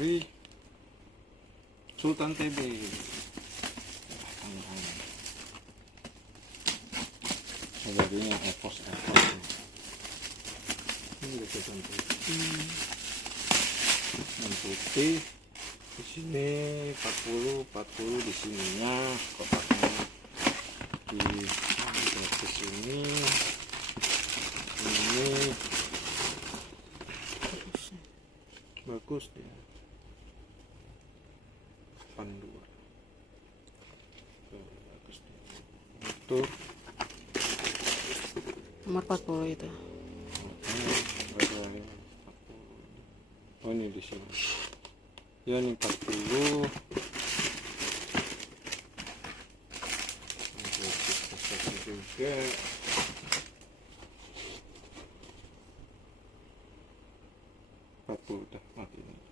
dari Sultan TB. Jadinya epos ini Sultan TB yang putih. Di sini 40 di sininya kotaknya di sini ini bagus dia panduan bagus dia. Untuk nomor 40 itu. Oh ini di sini ya, ini 40 juga 40 dah mati ini.